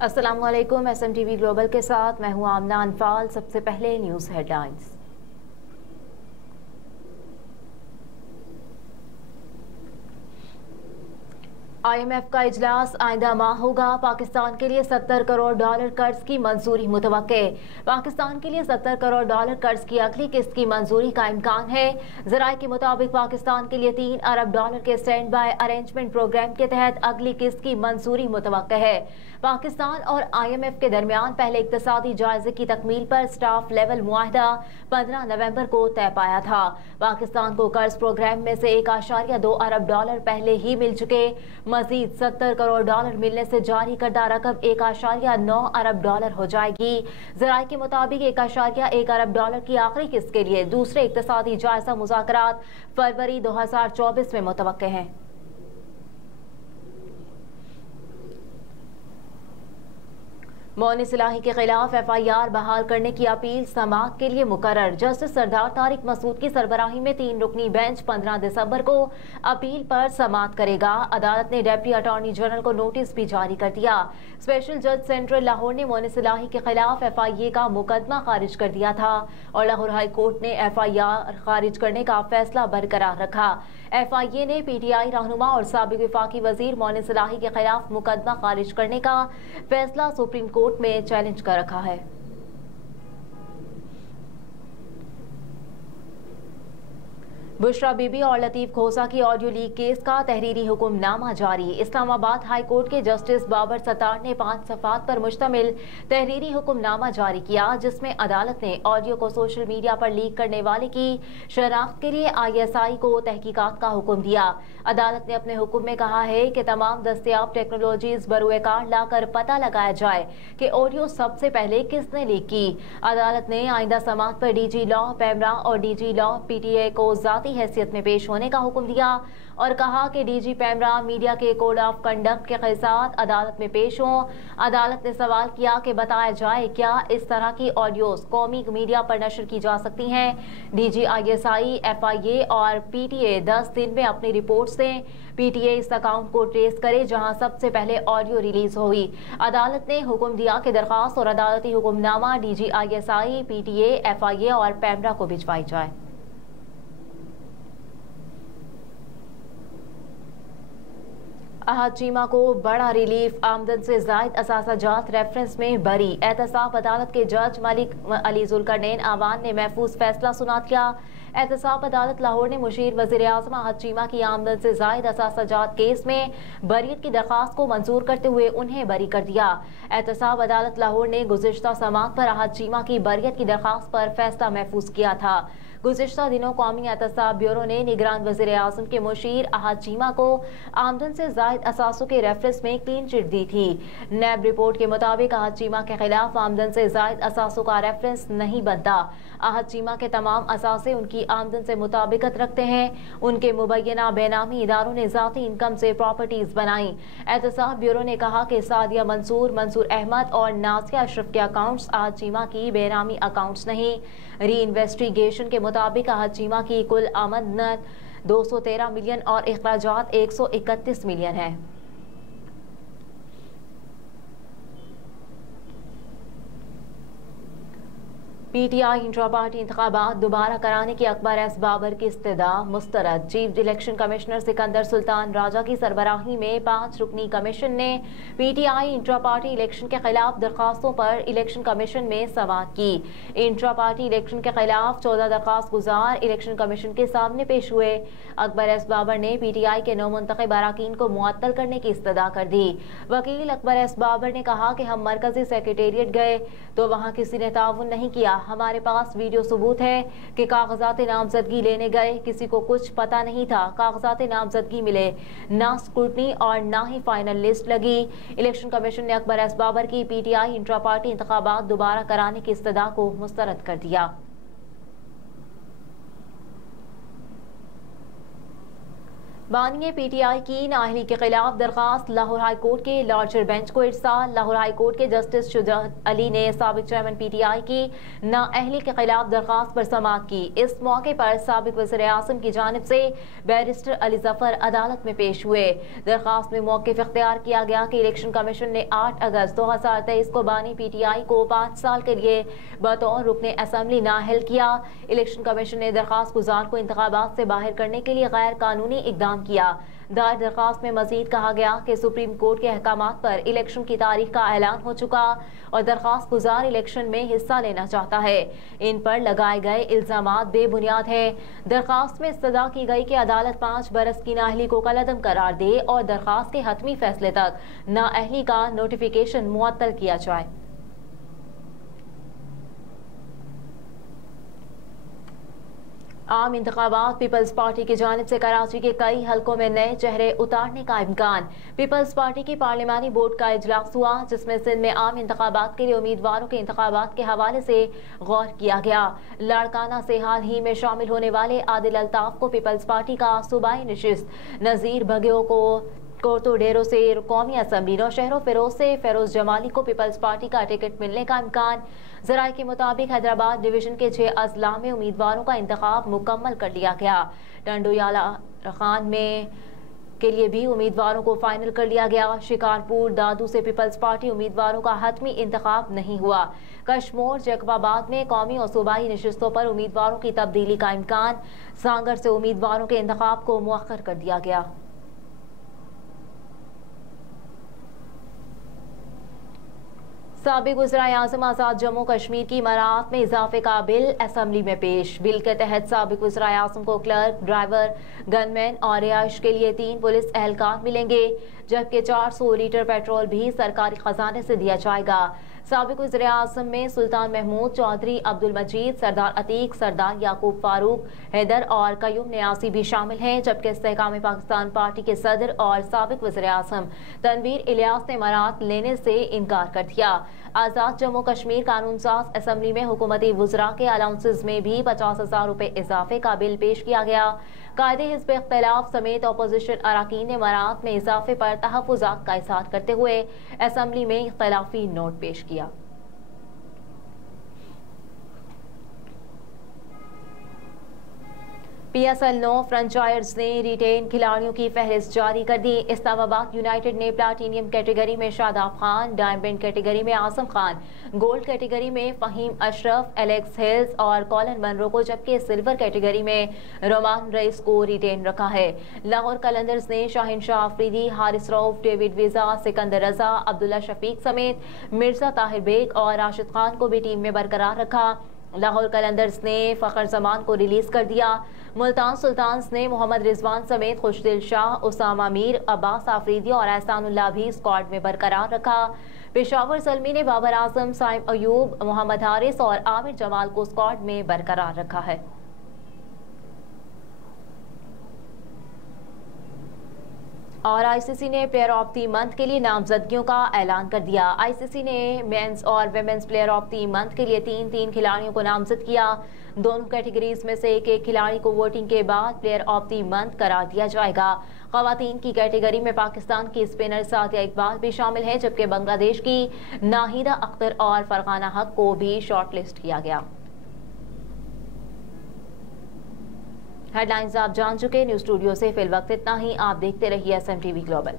अस्सलामुअलैकुम। SMTV global के साथ मैं हूं आमना अनफाल। सबसे पहले न्यूज़ हेडलाइंस। IMF का इजलास आइंदा माह होगा। पाकिस्तान के लिए $70 करोड़ कर्ज की मंजूरी मुतवक्के। पाकिस्तान के लिए $70 करोड़ कर्ज की अगली किस्त की मंजूरी का इम्कान है। ज़राए के मुताबिक पाकिस्तान के लिए $3 अरब के स्टैंड बाय अरेंजमेंट प्रोग्राम के तहत अगली किस्त की मंजूरी मुतवक्के है। पाकिस्तान और IMF के दरमियान पहले इक्तसादी जायजे की तकमील पर स्टाफ लेवल मुआहदा 15 नवंबर को तय पाया था। पाकिस्तान को कर्ज प्रोग्राम में से $1.2 अरब पहले ही मिल चुके। मजीद $70 करोड़ मिलने से जारी करदा रकम $1.9 अरब हो जाएगी। ज़राए के मुताबिक $1.1 अरब की आखिरी किस्त के लिए दूसरे इक्तसादी जायजा मुज़ाकरात फरवरी 2024 में मुतवक्के हैं। मौनी सिलाही के खिलाफ FIR बहाल करने की अपील समाअत के लिए मुकर्रर। जस्टिस सरदार तारिक मसूद की सरबराही में 3 रुकनी बेंच 15 दिसंबर को अपील पर समाअत करेगा। अदालत ने डिप्टी अटॉर्नी जनरल को नोटिस भी जारी कर दिया। स्पेशल जज सेंट्रल लाहौर ने मौनी सिलाही के खिलाफ FIA का मुकदमा खारिज कर दिया था और लाहौर हाई कोर्ट ने FIR खारिज करने का फैसला बरकरार रखा। FIA ने PTI रहनुमा और साबिक वफाकी वजीर मौनी सिलाही के खिलाफ मुकदमा खारिज करने का फैसला सुप्रीम कोर्ट में चैलेंज कर रखा है। बुशरा बीबी और लतीफ खोसा की ऑडियो लीक केस का तहरीरी हुक्मनामा जारी। इस्लामाबाद हाई कोर्ट के जस्टिस बाबर सत्तार ने 5 सफ़ात पर मुश्तमिल तहरीरी हुक्मनामा जारी किया, जिसमें अदालत ने ऑडियो को सोशल मीडिया पर लीक करने वाले की शनाख्त के लिए ISI को तहकीकात का हुक्म दिया। अदालत ने अपने हुक्म में कहा है कि तमाम दस्तयाब टेक्नोलॉजीज बरूए कार लाकर पता लगाया जाए कि ऑडियो सबसे पहले किसने लीक की। अदालत ने आइंदा समाअत पर DG लॉ पैमरा और DG लॉ PTA को जाती हैसियत में पेश होने का हुक्म दिया और कहा कि DG पैमरा मीडिया के कोड ऑफ कंडक्ट के साथ अदालत में पेश हों। अदालत ने सवाल किया कि बताया जाए क्या इस तरह की ऑडियोज कौमी मीडिया पर नशर की जा सकती हैं। DG ISI FIA और PTA 10 दिन में अपनी रिपोर्ट दें। PTA इस अकाउंट को ट्रेस करे जहां सबसे पहले ऑडियो रिलीज हुई। अदालत ने हुक्म दिया कि दरखास्त और अदालती hukamnama DG ISI PTA FIA और पैमरा को भिजवाई जाए। अहद चीमा को बड़ा रिलीफ। आमदन से जायद असासाजात रेफरेंस में बरी। एहतसाब अदालत के जज मलिक अली जुल्करनैन आवान ने महफूज फैसला सुना दिया। एहतसाब अदालत लाहौर ने मुशीर वज़ीर आज़म अहद चीमा की आमदन से जायद असासाजात केस में बरीत की दरख्वास्त को मंजूर करते हुए उन्हें बरी कर दिया। एहतसाब अदालत लाहौर ने गुज़िश्ता समाअत पर अहद चीमा की बरीत की दरख्वास्त पर फैसला महफूज किया था। गुज़िश्ता दिनों कौमी एहतसाब ब्यूरो ने निगरान वज़ीर आज़म के मुशीर अहद चीमा को आमदन से जायद असासों के रेफरेंस में क्लीन चिट दी थी। नैब रिपोर्ट के मुताबिक अहद चीमा के खिलाफ आमदन से जायद असासों का रेफरेंस नहीं बनता। अहद चीमा के तमाम असासे उनकी आमदन से मुताबिकत रखते हैं। उनके मुबैना बेनामी इदारों ने जाती इनकम से प्रॉपर्टीज बनाई। एहतसाब ब्यूरो ने कहा कि सादिया मंसूर, मंसूर अहमद और नासिया अशरफ के अकाउंट्स अहद चीमा की बेनामी अकाउंट्स नहीं। री इन्वेस्टिगेशन के मुताबिक अहद चीमा की कुल आमदन 213 मिलियन और अखराजात 131 मिलियन है। PTI इंट्रा पार्टी इंतखाबात दोबारा कराने की अकबर एस बाबर की इस्तदा मुस्तरद। Chief election commissioner Sikandar Sultan Raja की सरबराही में 5 रुकनी कमीशन ने PTI इंट्रा पार्टी इलेक्शन के खिलाफ दरखास्तों पर इलेक्शन कमीशन में समाअत की। इंट्रा पार्टी इलेक्शन के खिलाफ 14 दरखास्त गुजार इलेक्शन कमीशन के सामने पेश हुए। अकबर एस बाबर ने PTI के नौमुंतखब अरकान को मुअत्तल करने की इस्तदा कर दी। वकील अकबर एस बाबर ने कहा कि हम मरकजी सेक्रेटेरिएट गए तो वहाँ किसी ने ताउन नहीं किया। हमारे पास वीडियो सबूत है कि कागजात नामजदगी लेने गए, किसी को कुछ पता नहीं था। कागजात नामजदगी मिले, ना स्क्रूटनी और ना ही फाइनल लिस्ट लगी। इलेक्शन कमीशन ने अकबर एस बाबर की PTI इंट्रा पार्टी इंतखाबात दोबारा कराने की इस्तदा को मुस्तरद कर दिया। बानी पीटीआई की नाअहली के खिलाफ दरखास्त लाहौर हाई कोर्ट के लार्जर बेंच को इरसाल। लाहौर हाई कोर्ट के जस्टिस शुजात अली ने साबिक चेयरमैन पीटीआई की नाअहली के खिलाफ दरखास्त पर समाअत की। इस मौके पर साबिक वज़ीर आज़म की जानिब से बैरिस्टर अली जफर अदालत में पेश हुए। दरखास्त में मौक़िफ़ इख्तियार किया गया कि इलेक्शन कमीशन ने 8 अगस्त 2023 को बानी पीटीआई को 5 साल के लिए बतौर रुकने असम्बली नाअहल किया। इलेक्शन कमीशन ने दरखास्त गुजार को इंतखाबात से बाहर करने के लिए गैर कानूनी इकदाम किया। दायर दरखास्त में मजीद कहा गया कि सुप्रीम कोर्ट के अहकामात पर इलेक्शन की तारीख का ऐलान हो चुका और दरखास्त गुजार इलेक्शन में हिस्सा लेना चाहता है। इन पर लगाए गए इल्जामात बेबुनियाद हैं। दरखास्त में इस्तदा की गई कि अदालत 5 बरस की नाअहली को कलअदम करार दे और दरखास्त के हतमी फैसले तक नाअहली का नोटिफिकेशन मुअत्तल किया जाए। आम इंतखाबात पीपल्स पार्टी की जानिब से कराची के कई हलकों में नए चेहरे उतारने का इम्कान। पीपल्स पार्टी की पार्लिमानी बोर्ड का इजलास हुआ जिसमें सिंध में आम इंतखाबात के लिए उम्मीदवारों के इंतखाबात के हवाले से गौर किया गया। लाड़काना से हाल ही में शामिल होने वाले आदिल अल्ताफ को पीपल्स पार्टी का सूबाई नशिस्त, नज़ीर भगेओ को कोर्टोडेरो से कौमी असम्बली, नौशहरों फिरोज से फेरोज जमाली को पीपल्स पार्टी का टिकट मिलने का इम्कान। जराये के मुताबिक हैदराबाद डिवीजन के 6 अजला में उम्मीदवारों का इंतखाब मुकम्मल कर लिया गया। टंडोयाला खान में के लिए भी उम्मीदवारों को फाइनल कर लिया गया। शिकारपुर दादू से पीपल्स पार्टी उम्मीदवारों का हतमी इंतखाब नहीं हुआ। कश्मोर जैकबाबाद में कौमी और सूबाई नशिस्तों पर उम्मीदवारों की तब्दीली का इम्कान। सांगर से उम्मीदवारों के इंतखाब को मुअख्खर कर दिया गया। साबिक वज़ीर-ए-आज़म आज़ाद जम्मू कश्मीर की मराहत में इजाफे का बिल असम्बली में पेश। बिल के तहत साबिक वज़ीर-ए-आज़म को क्लर्क, ड्राइवर, गनमैन और रिहाइश के लिए 3 पुलिस एहलकार मिलेंगे, जबकि 400 लीटर पेट्रोल भी सरकारी खजाने से दिया जाएगा। साबिक वज़ीर-ए-आज़म में सुल्तान महमूद चौधरी, अब्दुल मजीद, सरदार अतीक, सरदार याकूब फारूक, हैदर और कयूम न्यासी भी शामिल हैं, जबकि इस्तेहकाम पाकिस्तान पार्टी के सदर और साबिक वज़ीर-ए-आज़म तनवीर इलियास ने मराहत लेने से इनकार कर दिया। आज़ाद जम्मू कश्मीर कानून साज असम्बली में हुकूमती वुज़रा के अलाउंसेस में भी 50,000 रुपए इजाफे का बिल पेश किया गया। कायदे हिज़्ब इख्तिलाफ समेत अपोजिशन अराकीन ने मराहत में इजाफे पर तहफ़्फ़ुज़ात का इज़हार करते हुए असम्बली में इख्तिलाफी नोट पेश किया। PSL 9 फ्रेंचाइज ने रिटेन खिलाड़ियों की फहरिस्त जारी कर दी। इस्लामाबाद यूनाइटेड ने प्लाटीनियम कैटेगरी में शादाब खान, डायमंड कैटेगरी में आजम खान, गोल्ड कैटेगरी में फहीम अशरफ, एलेक्स हिल्स और कॉलन मनरो को, जबकि सिल्वर कैटेगरी में रोमान रईस को रिटेन रखा है। लाहौर कलंदर्स ने शाहिन शाह अफरीदी, हारिस रऊफ, डेविड वीजा, सिकंदर रजा, अब्दुल्ला शफीक समेत मिर्जा ताहिर बेग और राशिद खान को भी टीम में बरकरार रखा। लाहौर कलंदर्स ने फखर जमान को रिलीज कर दिया। मुल्तान सुल्तान्स ने मोहम्मद रिजवान समेत खुशदिल शाह, उसामा मीर, अब्बास आफरीदी और एहसानुल्लाह भी स्क्वाड में बरकरार रखा। पेशावर ज़ल्मी ने बाबर आजम, साइम अयूब, मोहम्मद हारिस और आमिर जमाल को स्क्वाड में बरकरार रखा है। और आईसीसी ने प्लेयर ऑफ द मंथ के लिए नामजदगियों का ऐलान कर दिया। आईसीसी ने मेंस और women's player of the month के लिए 3-3 खिलाड़ियों को नामजद किया। दोनों कैटेगरीज में से एक खिलाड़ी को वोटिंग के बाद प्लेयर ऑफ द मंथ करार दिया जाएगा। खवातीन की कैटेगरी में पाकिस्तान की स्पिनर सादिया इकबाल भी शामिल है, जबकि बांग्लादेश की नाहिदा अख्तर और फरहाना हक को भी शॉर्टलिस्ट किया गया। हेडलाइंस आप जान चुके। न्यूज़ स्टूडियो से फिल वक्त इतना ही। आप देखते रहिए SMTV ग्लोबल।